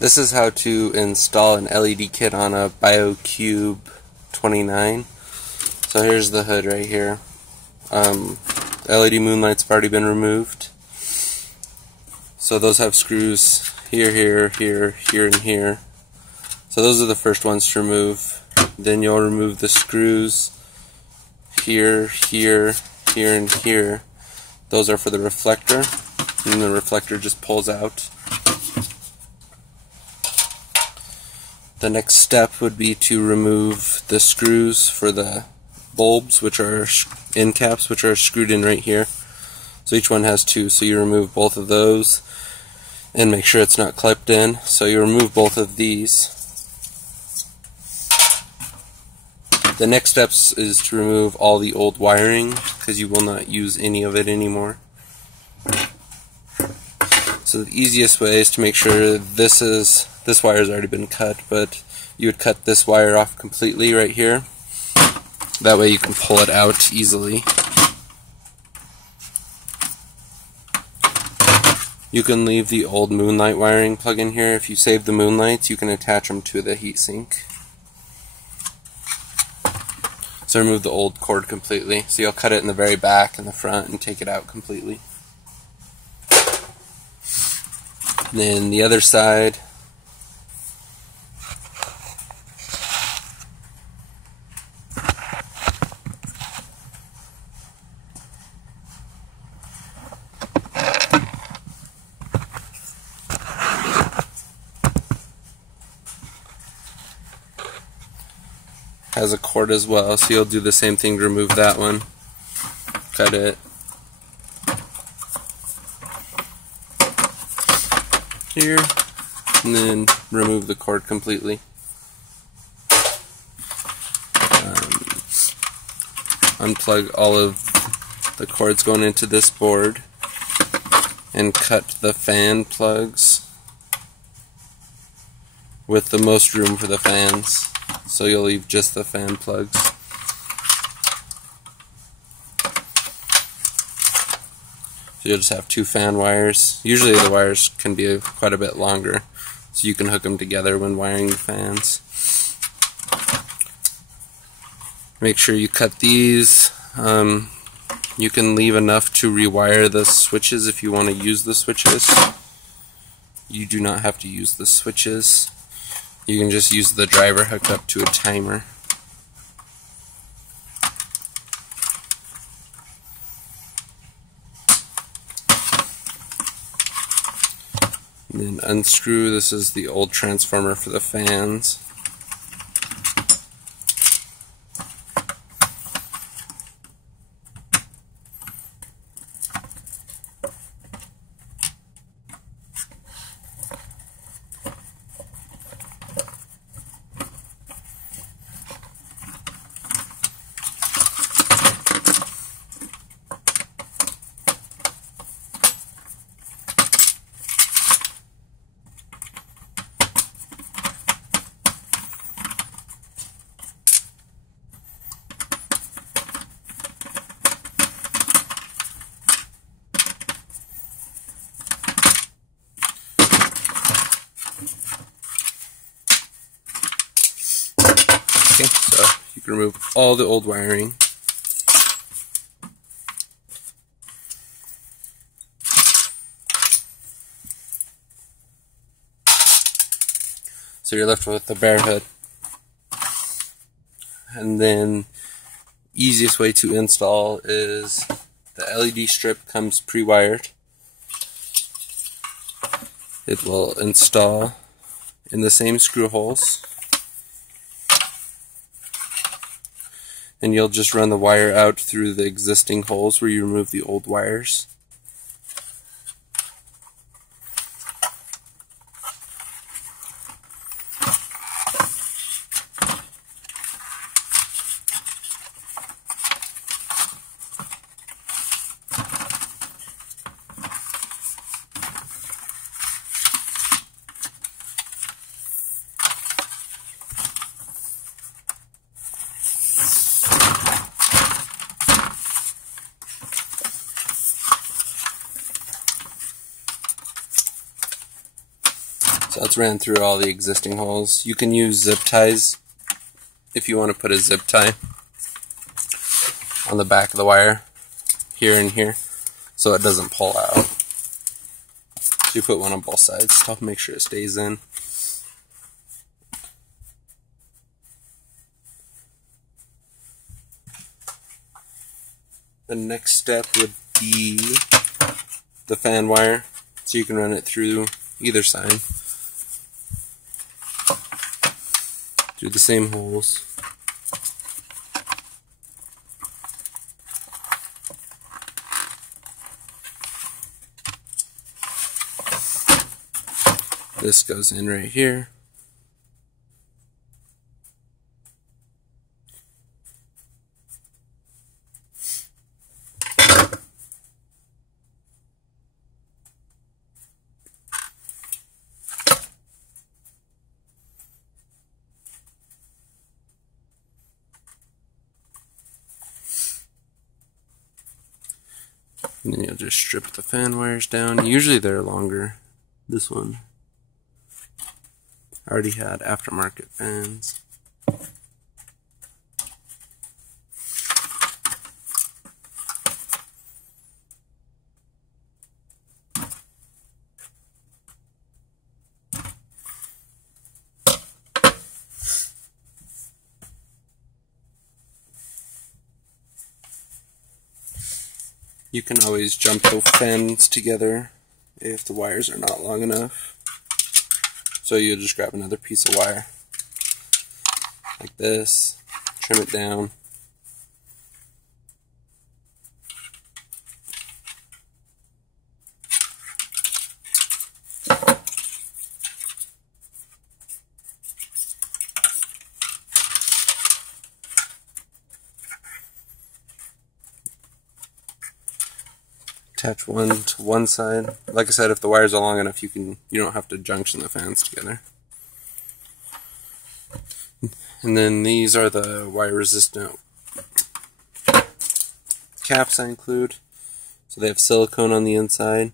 This is how to install an LED kit on a Biocube 29. So here's the hood right here. LED moonlights have already been removed. So those have screws here, here, here, here, and here. So those are the first ones to remove. Then you'll remove the screws here, here, here, and here. Those are for the reflector, and the reflector just pulls out. The next step would be to remove the screws for the bulbs, which are end caps, which are screwed in right here. So each one has two, so you remove both of those and make sure it's not clipped in. So you remove both of these. The next steps is to remove all the old wiring, because you will not use any of it anymore. So the easiest way is to make sure this wire has already been cut, but you would cut this wire off completely right here. That way you can pull it out easily. You can leave the old moonlight wiring plug in here. If you save the moonlights, you can attach them to the heatsink. So remove the old cord completely. So you'll cut it in the very back and the front and take it out completely. And then the other side, has a cord as well, so you'll do the same thing to remove that one. Cut it. Here, and then remove the cord completely. Unplug all of the cords going into this board and cut the fan plugs with the most room for the fans. So you'll leave just the fan plugs. So you'll just have two fan wires. Usually the wires can be quite a bit longer, so you can hook them together when wiring the fans. Make sure you cut these. You can leave enough to rewire the switches if you want to use the switches. You do not have to use the switches. You can just use the driver hooked up to a timer. And then unscrew, this is the old transformer for the fans. Okay, so you can remove all the old wiring. So you're left with the bare hood. And then easiest way to install is the LED strip comes pre-wired. It will install in the same screw holes. And you'll just run the wire out through the existing holes where you remove the old wires. So it's ran through all the existing holes. You can use zip ties if you want to put a zip tie on the back of the wire, here and here, so it doesn't pull out. So you put one on both sides to make sure it stays in. The next step would be the fan wire, so you can run it through either side, through the same holes. This goes in right here. And then you'll just strip the fan wires down. Usually they're longer. This one already had aftermarket fans. You can always jump the fans together if the wires are not long enough. So you'll just grab another piece of wire like this, trim it down. Attach one to one side. Like I said, if the wires are long enough, you don't have to junction the fans together. And then these are the wire resistant caps I include. So they have silicone on the inside.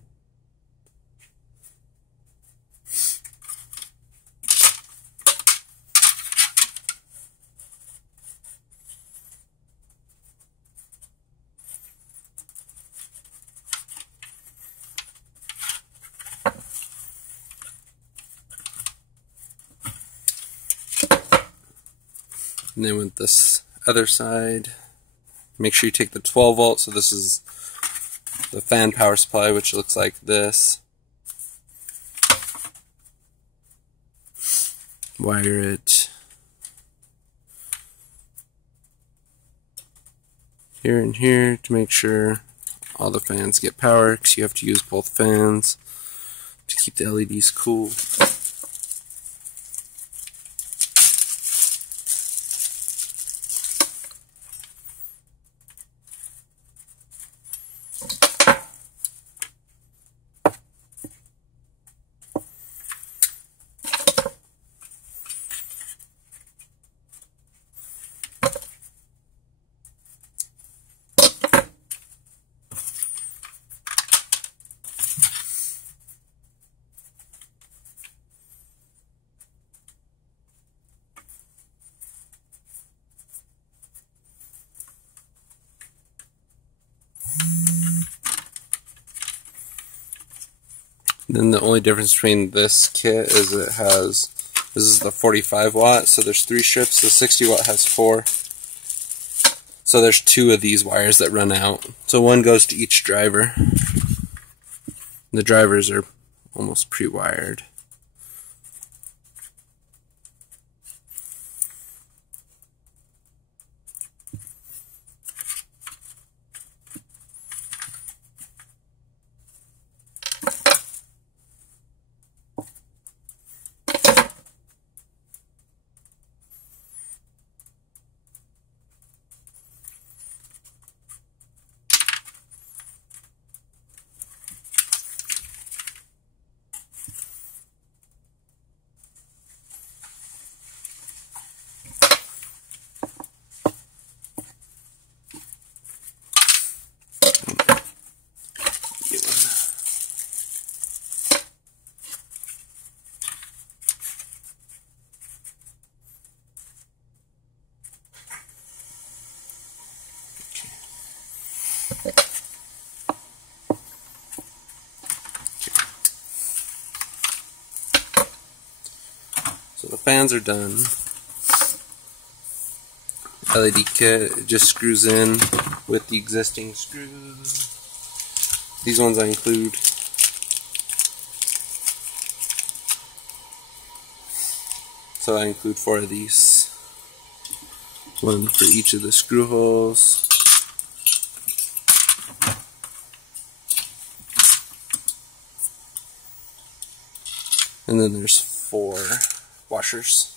And then with this other side, make sure you take the 12 volt. So this is the fan power supply, which looks like this. Wire it here and here to make sure all the fans get power, because you have to use both fans to keep the LEDs cool. Then the only difference between this kit is this is the 45 watt, so there's 3 strips. The 60 watt has 4. So there's 2 of these wires that run out. So one goes to each driver. The drivers are almost pre-wired. So the fans are done. LED kit just screws in with the existing screws. These ones I include. So I include 4 of these. One for each of the screw holes. And then there's 4 washers,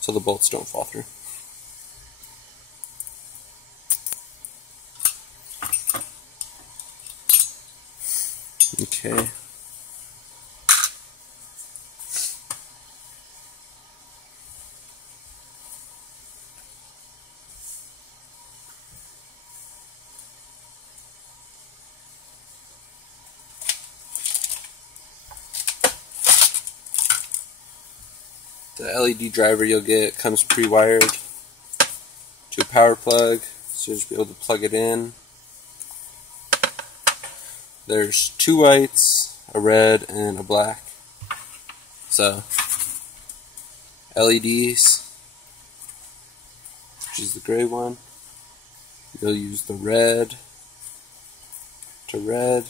so the bolts don't fall through. Okay. The LED driver you'll get comes pre-wired to a power plug, so you'll just be able to plug it in. There's 2 whites, a red, and a black. So, LEDs, which is the gray one, you'll use the red to red.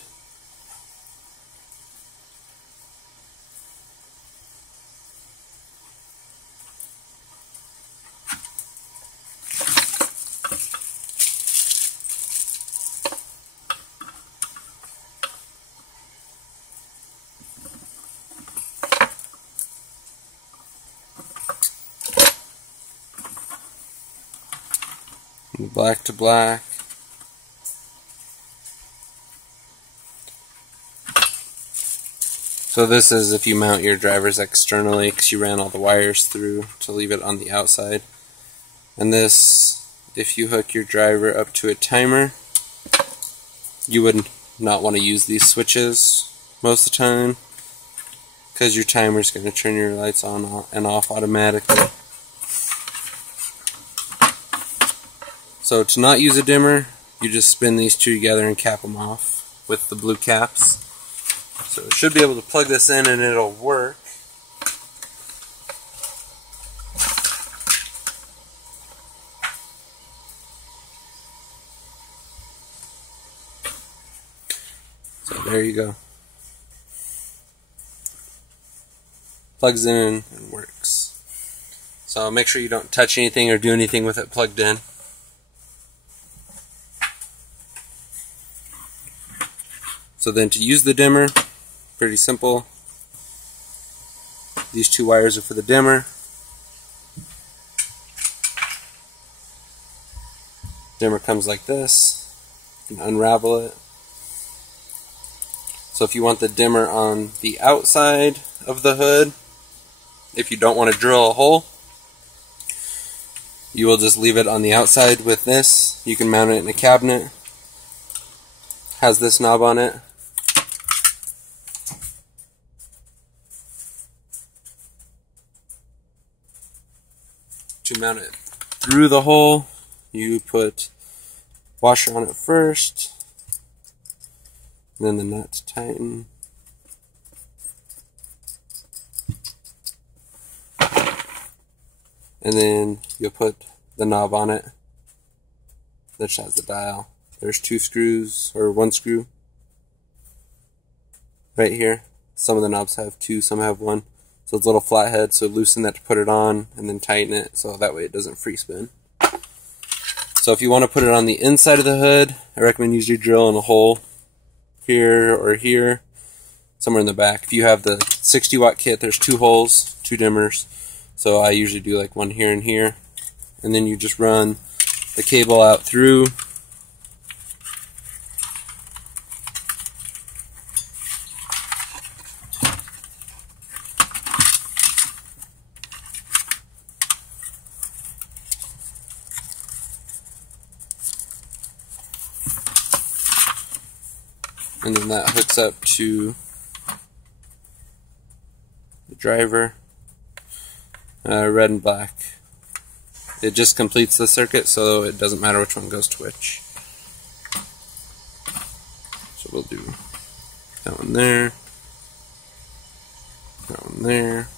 And black to black. So this is if you mount your drivers externally because you ran all the wires through to leave it on the outside. And this, if you hook your driver up to a timer, you would not want to use these switches most of the time because your timer is going to turn your lights on and off automatically. So to not use a dimmer, you just spin these 2 together and cap them off with the blue caps. So it should be able to plug this in and it'll work. So there you go. Plugs in and works. So make sure you don't touch anything or do anything with it plugged in. So then to use the dimmer, pretty simple. These 2 wires are for the dimmer. Dimmer comes like this. You can unravel it. So if you want the dimmer on the outside of the hood, if you don't want to drill a hole, you will just leave it on the outside with this. You can mount it in a cabinet. Has this knob on it. To mount it through the hole, you put washer on it first, then the nut to tighten, and then you'll put the knob on it that has the dial. There's 2 screws, or 1 screw right here. Some of the knobs have 2, some have 1. So it's a little flathead, so loosen that to put it on and then tighten it so that way it doesn't free spin. So if you want to put it on the inside of the hood, I recommend usually drilling a hole here or here, somewhere in the back. If you have the 60 watt kit, there's 2 holes, 2 dimmers. So I usually do like one here and here. And then you just run the cable out through. And then that hooks up to the driver, red and black. It just completes the circuit, so it doesn't matter which one goes to which. So we'll do that one there, that one there,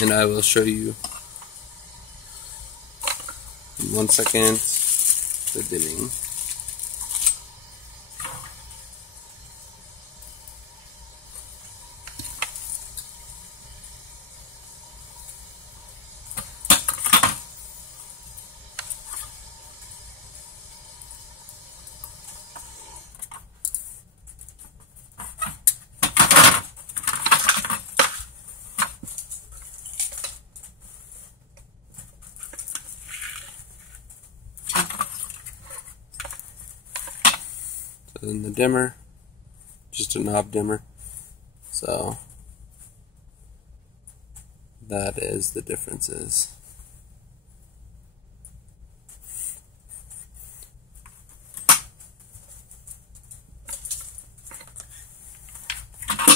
and I will show you in 1 second the dimming. So then the dimmer, just a knob dimmer, so that is the differences.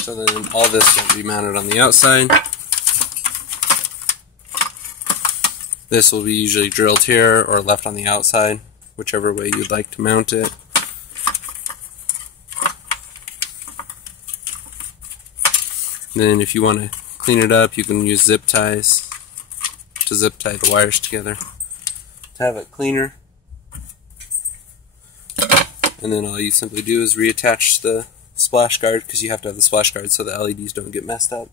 So then all this will be mounted on the outside. This will be usually drilled here or left on the outside, whichever way you'd like to mount it. Then if you want to clean it up, you can use zip ties to zip tie the wires together to have it cleaner. And then all you simply do is reattach the splash guard, because you have to have the splash guard so the LEDs don't get messed up.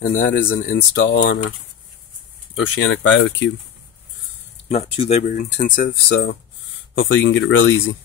And that is an install on a Oceanic Biocube. Not too labor intensive, so hopefully you can get it real easy.